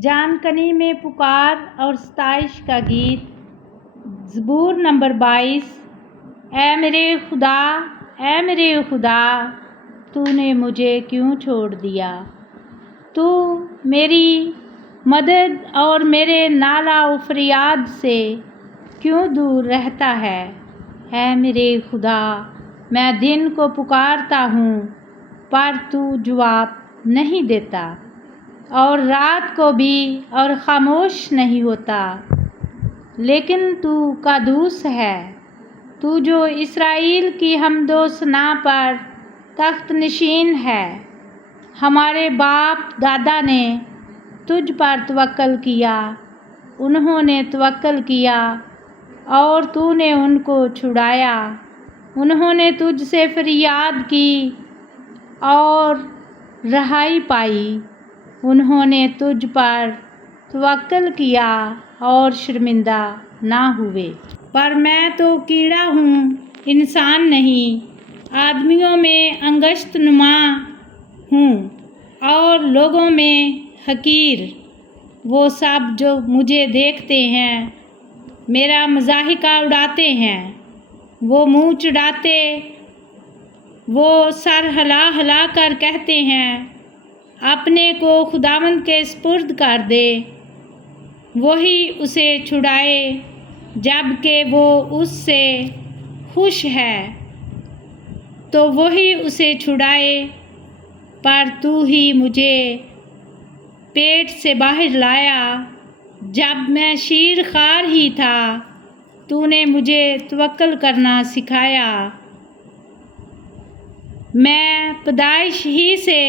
جان کنی میں پکار اور ستائش کا گیت۔ زبور نمبر 22۔ اے میرے خدا، اے میرے خدا، تو نے مجھے کیوں چھوڑ دیا؟ تو میری مدد اور میرے نالہ و فریاد سے کیوں دور رہتا ہے؟ اے میرے خدا، میں دن کو پکارتا ہوں پر تو جواب نہیں دیتا، اور رات کو بھی اور خاموش نہیں ہوتا۔ لیکن تو قدوس ہے، تو جو اسرائیل کی حمد و ثنا پر تخت نشین ہے۔ ہمارے باپ دادا نے تجھ پر توکل کیا، انہوں نے توکل کیا اور تو نے ان کو چھڑایا۔ انہوں نے تجھ سے فریاد کی اور رہائی پائی۔ انہوں نے تجھ پر توکل کیا اور شرمندہ نہ ہوئے۔ پر میں تو کیڑا ہوں، انسان نہیں، آدمیوں میں انگشت نما ہوں اور لوگوں میں حقیر۔ وہ سب جو مجھے دیکھتے ہیں میرا مضاحکہ اڑاتے ہیں۔ وہ منہ چڑھاتے، وہ سر ہلا ہلا کر کہتے ہیں، اپنے کو خداوند کے سپرد کر دے، وہی اسے چھڑائے جبکہ وہ اس سے خوش ہے تو وہی اسے چھڑائے۔ پر تو ہی مجھے پیٹ سے باہر لایا، جب میں شیر خوار ہی تھا تو نے مجھے توکل کرنا سکھایا۔ میں پیدائش ہی سے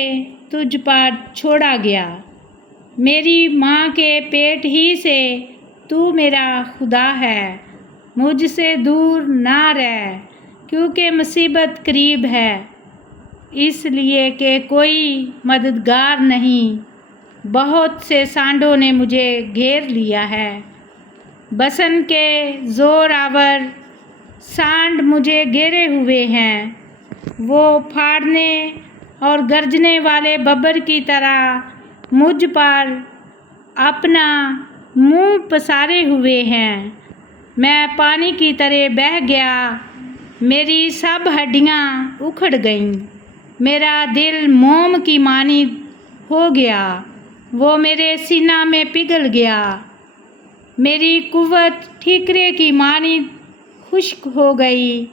تجھ پر چھوڑا گیا، میری ماں کے پیٹ ہی سے تو میرا خدا ہے۔ مجھ سے دور نہ رہ، کیونکہ مصیبت قریب ہے، اس لیے کہ کوئی مددگار نہیں۔ بہت سے سانڈوں نے مجھے گھیر لیا ہے، بسن کے زور آور سانڈ مجھے گھیرے ہوئے ہیں۔ وہ پھاڑنے اور گرجنے والے ببر کی طرح مجھ پر اپنا منہ پسارے ہوئے ہیں۔ میں پانی کی طرح بہہ گیا، میری سب ہڈیاں اکھڑ گئیں۔ میرا دل موم کی مانند ہو گیا، وہ میرے سینہ میں پگھل گیا۔ میری قوت ٹھیکرے کی مانند خشک ہو گئی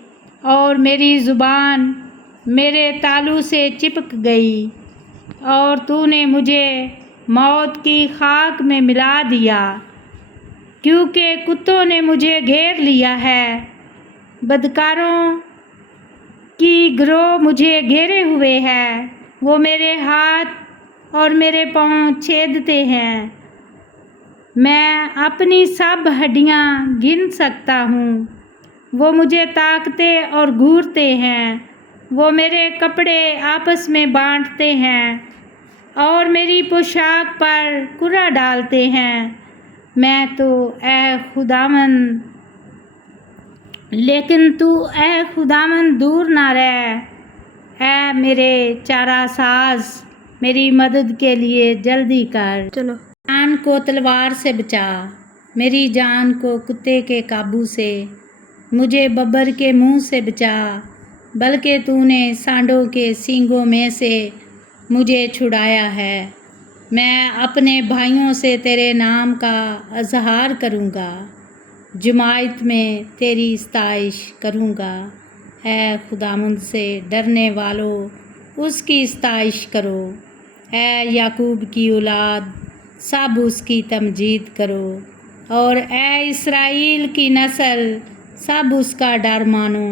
اور میری زبان میرے تالو سے چپک گئی، اور تو نے مجھے موت کی خاک میں ملا دیا، کیونکہ کتوں نے مجھے گھیر لیا ہے۔ بدکاروں کی گروہ مجھے گھیرے ہوئے ہے، وہ میرے ہاتھ اور میرے پاؤں چھیدتے ہیں۔ میں اپنی سب ہڈیاں گن سکتا ہوں، وہ مجھے تاکتے اور گھورتے ہیں۔ وہ میرے کپڑے آپس میں بانٹتے ہیں اور میری پوشاک پر کرہ ڈالتے ہیں۔ میں تو اے خداوند، لیکن تو اے خداوند دور نہ رہ۔ اے میرے چارہ ساز، میری مدد کے لیے جلدی کر۔ جان کو تلوار سے بچا، میری جان کو کتے کے قابو سے۔ مجھے ببر کے منہ سے بچا، بلکہ تو نے سانڈوں کے سینگوں میں سے مجھے چھڑایا ہے۔ میں اپنے بھائیوں سے تیرے نام کا اظہار کروں گا، جماعت میں تیری ستائش کروں گا۔ اے خداوند سے ڈرنے والو، اس کی ستائش کرو۔ اے یعقوب کی اولاد، سب اس کی تمجید کرو، اور اے اسرائیل کی نسل، سب اس کا ڈر مانو۔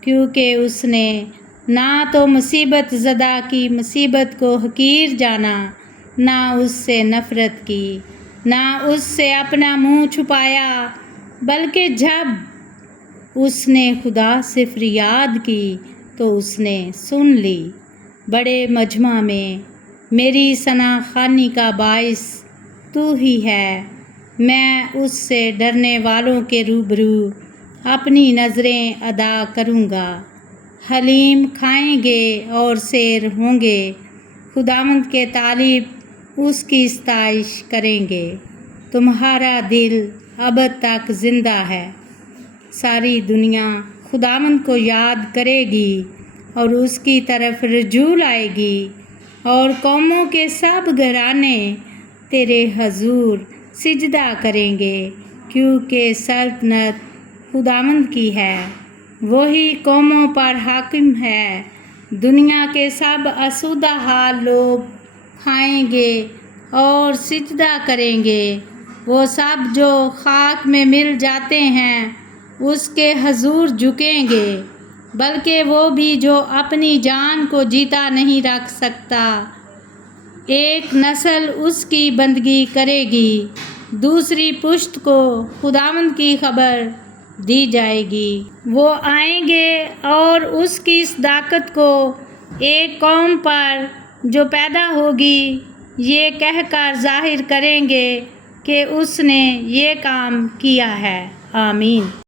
کیونکہ اس نے نہ تو مصیبت زدہ کی مصیبت کو حقیر جانا، نہ اس سے نفرت کی، نہ اس سے اپنا منہ چھپایا، بلکہ جب اس نے خدا سے فریاد کی تو اس نے سن لی۔ بڑے مجمع میں میری ثنا خوانی کا باعث تو ہی ہے۔ میں اس سے ڈرنے والوں کے روبرو اپنی نظریں ادا کروں گا۔ حلیم کھائیں گے اور سیر ہوں گے، خداوند کے طالب اس کی ستائش کریں گے۔ تمہارا دل ابد تک زندہ ہے۔ ساری دنیا خداوند کو یاد کرے گی اور اس کی طرف رجوع لائے گی، اور قوموں کے سب گھرانے تیرے حضور سجدہ کریں گے، کیونکہ سلطنت خداوند کی ہے، وہی قوموں پر حاکم ہے۔ دنیا کے سب آسودہ حال لوگ کھائیں گے اور سجدہ کریں گے، وہ سب جو خاک میں مل جاتے ہیں اس کے حضور جھکیں گے، بلکہ وہ بھی جو اپنی جان کو جیتا نہیں رکھ سکتا۔ ایک نسل اس کی بندگی کرے گی، دوسری پشت کو خداوند کی خبر دی جائے گی۔ وہ آئیں گے اور اس کی صداقت کو ایک قوم پر جو پیدا ہوگی یہ کہہ کر ظاہر کریں گے کہ اس نے یہ کام کیا ہے۔ آمین۔